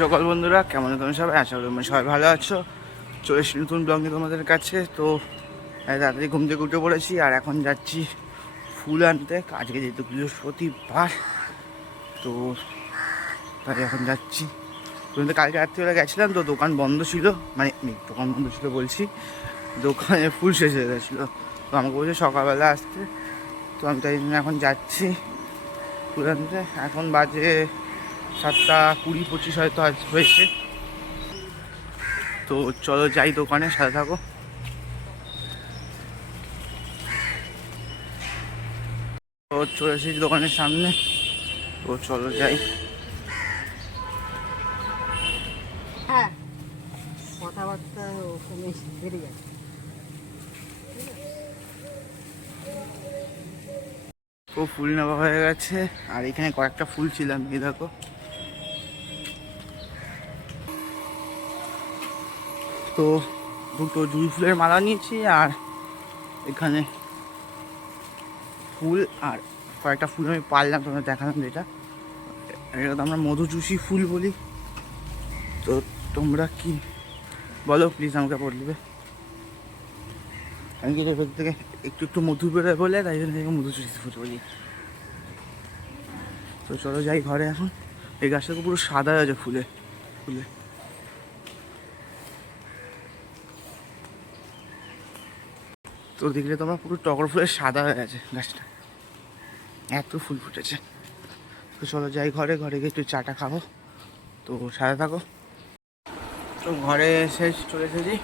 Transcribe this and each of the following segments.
সকল বন্ধুরা কেমন আছো? তুমি সবাই আশা করি তোমরা সবাই ভালো আছো। চলে এসেছি নতুন ব্লগ নিয়ে তোমাদের কাছে। তো তাড়াতাড়ি ঘুম থেকে উঠে পড়েছি আর এখন যাচ্ছি ফুল আনতে। আজকে যেহেতু বৃহস্পতিবার তো তাই এখন যাচ্ছি। তুমি তো কালকে রাত্রিবেলা গেছিলাম তো দোকান বন্ধ ছিল, মানে দোকান বন্ধ ছিল বলছি, দোকানে ফুল শেষ হয়ে গেছিলো। তো আমাকে বলছে সকালবেলা আসতে, তো আমি তাই জন্য এখন যাচ্ছি ফুল আনতে। এখন বাজে 7:20-25 হয়তো আজ হয়েছে। তো চলো যাই দোকানে, সাথে থাকো। তো চলে এসেছি দোকানের সামনে, তো চলো যাই। হ্যাঁ, কথাবার্তা কমে বেড়ে যাচ্ছে। তো ফুল নেওয়া হয়ে গেছে আর এখানে কয়েকটা ফুল ছিলাম, এই দেখো। তো দুটো জুঁই ফুলের মালা নিয়েছি আর এখানে ফুল আর কয়েকটা ফুল আমি পারলাম, তোমরা দেখালাম যেটা, এটা তো আমরা মধুচুষি ফুল বলি। তো তোমরা কি বলো প্লিজ আমাকে বলবে। আমি কি এর থেকে একটু একটু মধু বেরোয় বলে তাই জন্য মধুচুষি ফুল বলি। তো চলো যাই ঘরে এখন। এই গাছটা পুরো সাদা আছে ফুলে ফুলে। তো দেখলে তোমরা পুরো টগর ফুলের সাদা হয়ে গেছে গাছটা, এত ফুল ফুটেছে। তো চলো যাই ঘরে, ঘরে গিয়ে একটু চাটা খাবো। তো সাদা থাকো। তো ঘরে চলে এসেছি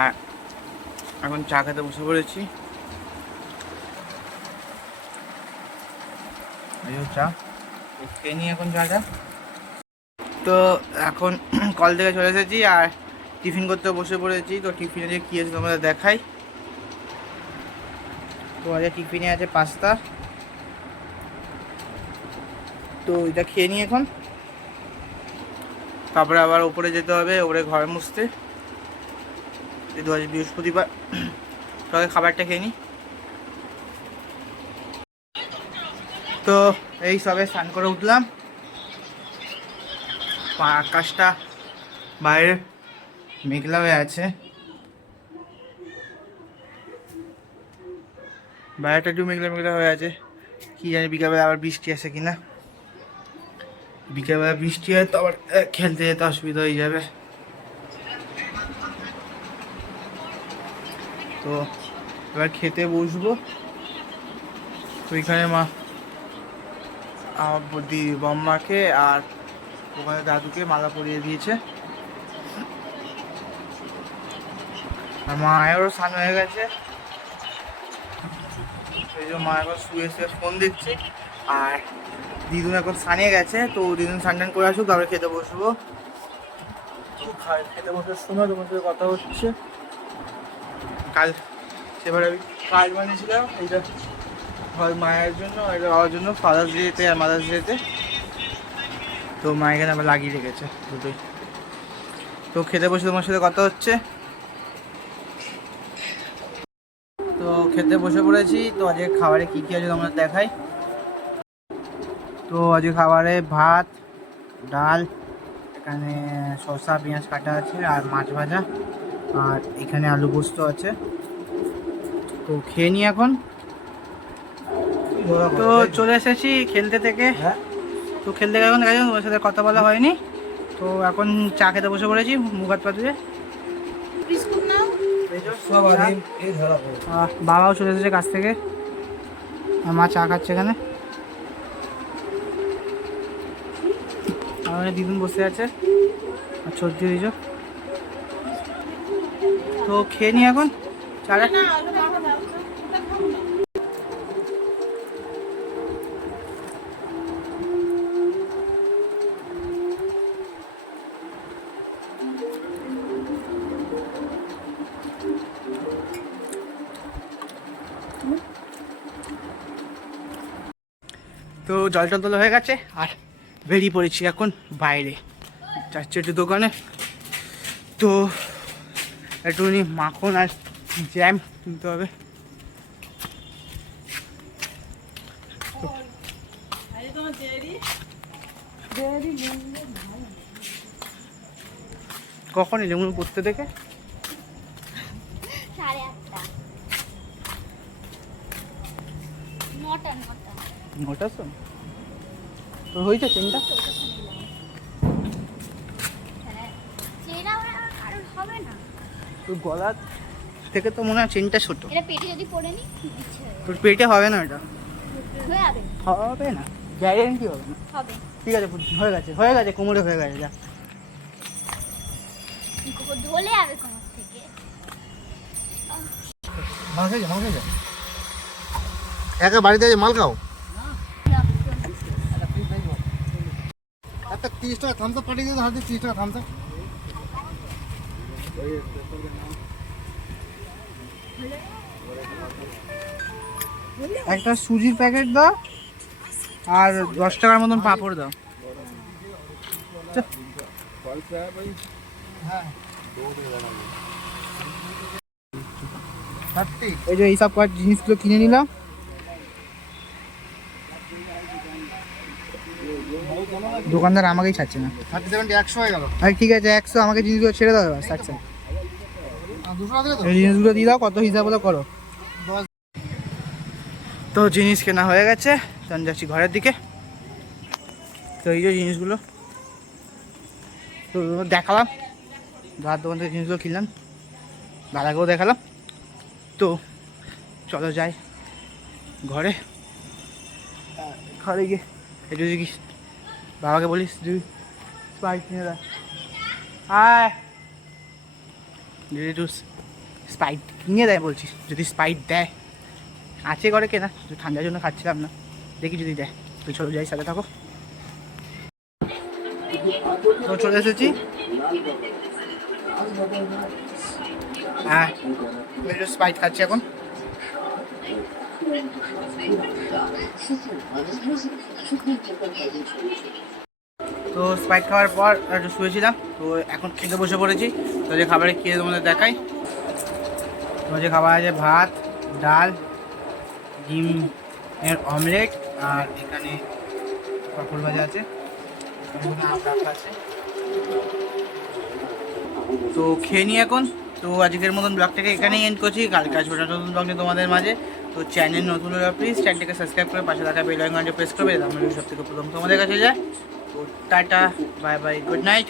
আর এখন চা খেতে বসে পড়েছি। এই চা খেয়ে নিই এখন চাটা। তো এখন কল থেকে চলে এসেছি আর টিফিন করতে বসে পড়েছি। তো টিফিনে যে কী আছে তোমাদের দেখাই। তো আজকে টিফিনে আছে পাস্তা। তো এটা খেয়ে নিই এখন, তারপরে আবার ওপরে যেতে হবে, ওপরে ঘর মুছতে। যেহেতু আজ বৃহস্পতিবার, তাহলে খাবারটা খেয়ে নিই। তো এই সবে স্নান করে উঠলাম। আকাশটা বাইরে মেঘলা হয়ে আছে, বাইরেটা একটু মেঘলা মেঘলা হয়ে আছে। কি জানি বিকালবেলা আবার বৃষ্টি আসে কিনা। বিকেলবেলা বৃষ্টি হয় তো আবার খেলতে যেতে অসুবিধা হয়ে যাবে। তো এবার খেতে বসবো। তো এখানে মা আমার বম্মাকে আর ওখানে দাদুকে মালা পরিয়ে দিয়েছে। আর মায়েরও স্নান হয়ে গেছে, সেই জন্য মা এখন শুয়ে শুয়ে ফোন দেখছে। আর দিদুন এখন স্নানে গেছে, তো দিদুন স্নান টান করে আসুক তারপরে খেতে বসবো। তো খেতে বসার সময় তোমার সাথে কথা হচ্ছে। কাল সেবার আমি কাজ বানিয়েছিলাম, এইটা হয় মায়ের জন্য, এটা বাবার জন্য, ফাদার্স ডেতে আর মাদার্স ডেতে। তো মা এখানে আবার লাগিয়ে রেখেছে দুটোই। তো খেতে বসে তোমার সাথে কথা হচ্ছে। তো খেতে বসে পড়েছি। তো আজকে খাবারে কী কী আছে তোমরা দেখাই। তো আজকে খাবারে ভাত, ডাল, এখানে শসা পেঁয়াজ কাটা আছে আর মাছ ভাজা, আর এখানে আলু পোস্ত আছে। তো খেয়ে নিই এখন। তো চলে এসেছি খেলতে থেকে। তো খেলতে গেলে এখন দেখা যায় তোমার সাথে কথা বলা হয়নি। তো এখন চা খেতে বসে পড়েছি মুখ হাত পা ধুয়ে। বাবাও চলে এসেছে কাছ থেকে, আর মা চা খাচ্ছে এখানে। আর দিদুন বসে আছে আর সর্দি হয়েছ। তো খেয়ে নি এখন চাটা। তো জল টল তোলা হয়ে গেছে আর বেরিয়ে পড়েছি এখন বাইরে, যাচ্ছি একটু দোকানে। তো একটুখানি মাখন আর জ্যাম কিনতে হবে। কখন এলে মনে পড়তে দেখে? 8:30 9টা ওটা তো তোর হয়েছে চেনটা? হ্যাঁ চেনা কারণ হবে না, তোর গলা থেকে তো মনে হয় চেনটা ছোট। এটা পেটে যদি পড়ে নি ইচ্ছে তোর পেটে হবে না এটা, হয়ে যাবে, হবে না, গ্যারেন্টি হবে না। হবে ঠিক আছে হয়ে গেছে কোমরে হয়ে গেছে, যা। ধলে যাবে কোমর থেকে। মাল খাই একা বাড়িতে আছে মাল খাও। একটা 30 টাকা থামসা পাঠিয়ে দিতে, হাতে 30 টাকা থামসা। একটা সুজির প্যাকেট দাও আর 10 টাকার মতন পাঁপড় দাও। এই যে এইসব কয়েক জিনিসগুলো কিনে নিলাম। দোকানদার আমাকেই ছাড়ছে না। 100 হয়ে গেল। আরে ঠিক আছে 100, আমাকে জিনিসগুলো ছেড়ে দাও এবার, ছাড়ছে। 200 টাকা দিলে তো? এই জিনিসগুলো দিয়ে দাও, কত হিসাব হলো করো। তো জিনিস কেনা হয়ে গেছে, তখন যাচ্ছি ঘরের দিকে। তো এই যে জিনিসগুলো তো দেখালাম, দাদার দোকান থেকে জিনিসগুলো কিনলাম, দাদাকেও দেখালাম। তো চলো যাই ঘরে। ঘরে গিয়ে একটু যদি বাবাকে বলিস তুই স্প্রাইট কিনে দেয়, আয় যদি একটু স্প্রাইট কিনে দেয় বলছিস, যদি স্প্রাইট দেয়, আছে ঘরে কেনা, ঠান্ডার জন্য খাচ্ছিলাম না, দেখি যদি দেয়। তো চলো যাই, সাথে থাকো। তো চলে এসেছি, হ্যাঁ একটু স্প্রাইট খাচ্ছি এখন। তো স্প্রাইট খাওয়ার পর একটু শুয়েছিলাম, তো এখন খেতে বসে পড়েছি। তো যে খাবারে খেয়ে তোমাদের দেখাই। তো যে খাবার আছে ভাত, ডাল, ডিমের অমলেট, আর এখানে পাঁপড় ভাজা আছে, আছে। তো খেয়ে নিই এখন। তো আজকের মতন ব্লগটাকে এখানেই এন্ড করছি। কালকে আসবে একটা নতুন ব্লগ নিয়ে তোমাদের মাঝে। তো চ্যানেল নতুন হলে প্লিজ চ্যানেলটাকে সাবস্ক্রাইব করে পাশে থাকা বেল আইকনটা প্রেস করবে, আমার সব থেকে প্রথম তোমাদের কাছে যায়। তো tata, bye bye, good night.